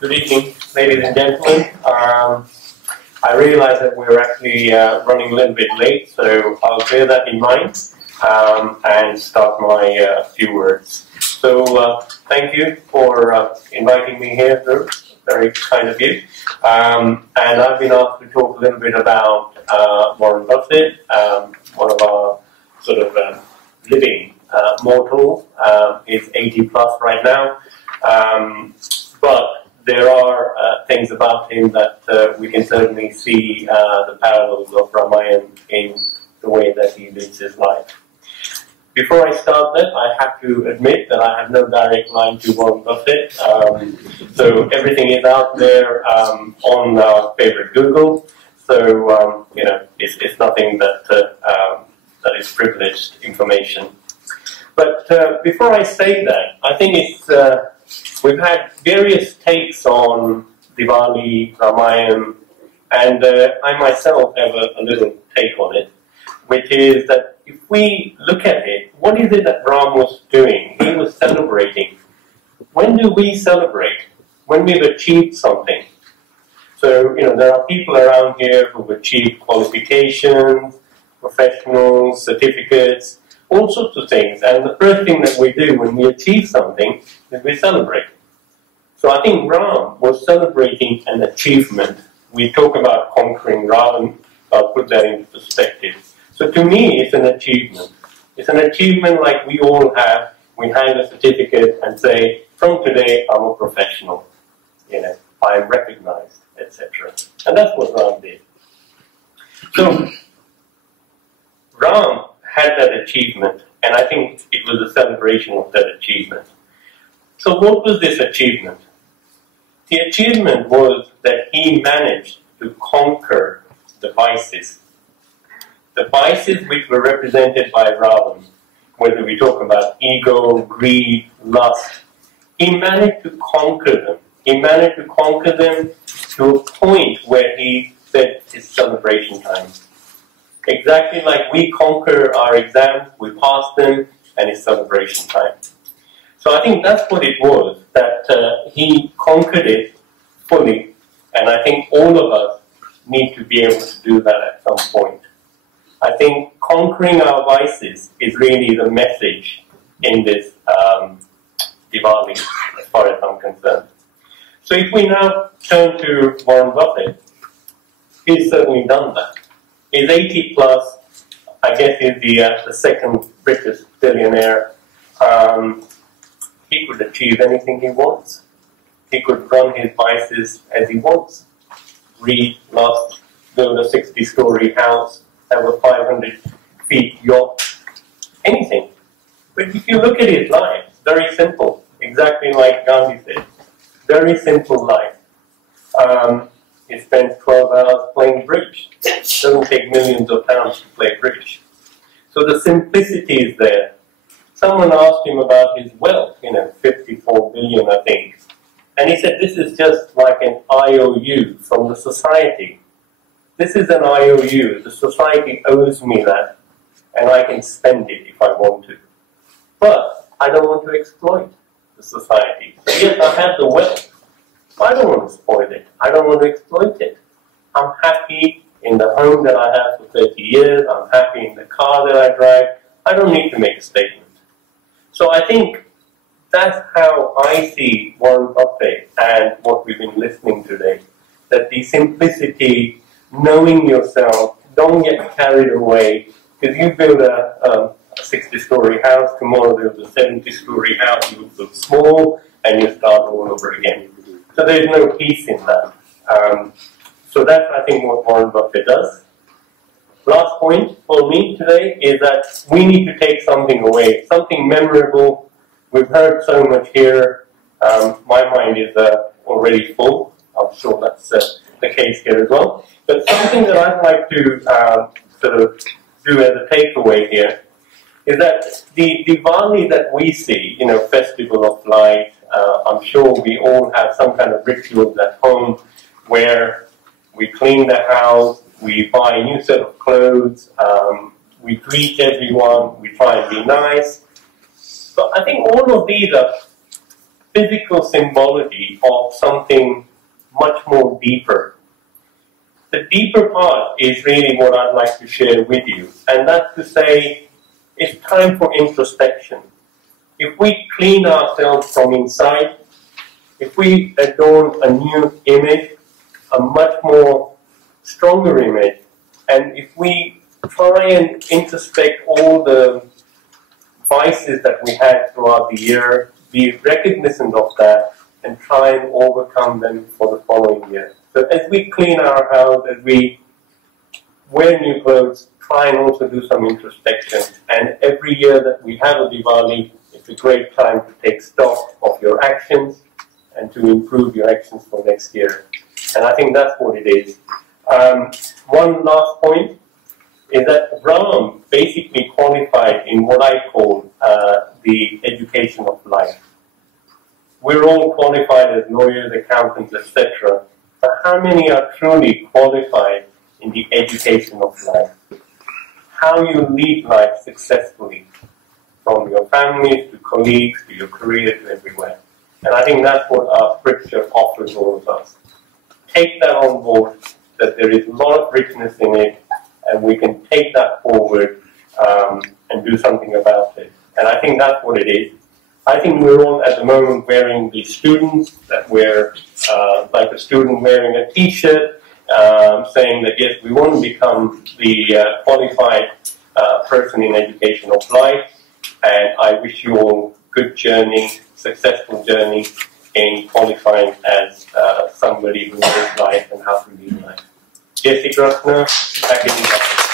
Good evening, ladies and gentlemen. I realize that we're actually running a little bit late, so I'll bear that in mind and start my few words. So thank you for inviting me here, Drew. Very kind of you. And I've been asked to talk a little bit about Warren Buffett, one of our sort of living mortal. Is 80 plus right now. But there are things about him that we can certainly see the parallels of Ramayan in the way that he lives his life. Before I start that, I have to admit that I have no direct line to Warren Buffett. So everything is out there on our favorite Google. So, you know, it's nothing that, that is privileged information. But before I say that, I think it's, we've had various takes on Diwali, Ramayan, and I myself have a little take on it, which is that if we look at it, what is it that Ram was doing? He was celebrating. When do we celebrate? When we've achieved something. So, you know, there are people around here who've achieved qualifications, professionals, certificates, all sorts of things. And the first thing that we do when we achieve something is we celebrate. So I think Ram was celebrating an achievement. We talk about conquering Ravan. I'll put that into perspective. So to me, it's an achievement. It's an achievement like we all have. We hang a certificate and say, from today, I'm a professional. You know, I'm recognized, etc. And that's what Ram did. So Ram had that achievement, and I think it was a celebration of that achievement. So what was this achievement? The achievement was that he managed to conquer the vices. The vices which were represented by Ravan, whether we talk about ego, greed, lust, he managed to conquer them. He managed to conquer them to a point where he said it's celebration time. Exactly like we conquer our exams, we pass them, and it's celebration time. So I think that's what it was, that he conquered it fully, and I think all of us need to be able to do that at some point. I think conquering our vices is really the message in this Diwali, as far as I'm concerned. So if we now turn to Warren Buffett, he's certainly done that. He's 80 plus, I guess he's the second richest billionaire. He could achieve anything he wants. He could run his vices as he wants. Read, lust, build a 60-story house, have a 500-feet yacht, anything. But if you look at his life, it's very simple, exactly like Gandhi said. Very simple life. He spends 12 hours playing bridge. It doesn't take millions of pounds to play bridge. So the simplicity is there. Someone asked him about his wealth, you know, 54 billion, I think. And he said, this is just like an IOU from the society. This is an IOU. The society owes me that, and I can spend it if I want to. But I don't want to exploit the society. So yes, I have the wealth. I don't want to spoil it. I don't want to exploit it. I'm happy in the home that I have for 30 years. I'm happy in the car that I drive. I don't need to make a statement. So I think that's how I see Warren Buffett and what we've been listening today. That the simplicity, knowing yourself, don't get carried away. Because you build a 60-story house, tomorrow there's a 70-story house, you look small, and you start all over again. So there's no peace in that. So that's, I think, what Warren Buffett does. Last point for me today is that we need to take something away, something memorable. We've heard so much here. My mind is already full. I'm sure that's the case here as well. But something that I'd like to sort of do as a takeaway here is that the Diwali that we see, you know, Festival of Light, I'm sure we all have some kind of rituals at home where we clean the house, we buy a new set of clothes, we greet everyone, we try and be nice. So I think all of these are physical symbology of something much more deeper. The deeper part is really what I'd like to share with you, and that's to say, it's time for introspection. If we clean ourselves from inside, if we adorn a new image, a much more stronger image, and if we try and introspect all the vices that we had throughout the year, be recognizant of that, and try and overcome them for the following year. So as we clean our house, as we wear new clothes, try and also do some introspection. And every year that we have a Diwali, it's a great time to take stock of your actions and to improve your actions for next year. And I think that's what it is. One last point is that Ram basically qualified in what I call the education of life. We're all qualified as lawyers, accountants, etc. But how many are truly qualified in the education of life? How you lead life successfully, from your families to colleagues to your career to everywhere. And I think that's what our scripture offers all of us. Take that on board, that there is a lot of richness in it, and we can take that forward and do something about it. And I think that's what it is. I think we're all at the moment wearing the students that wear, like a student wearing a t-shirt, saying that yes, we want to become the qualified person in education of life. And I wish you all good journey, successful journey in qualifying as somebody who lives life and how to lead life. Jai Shri Krishna, back in the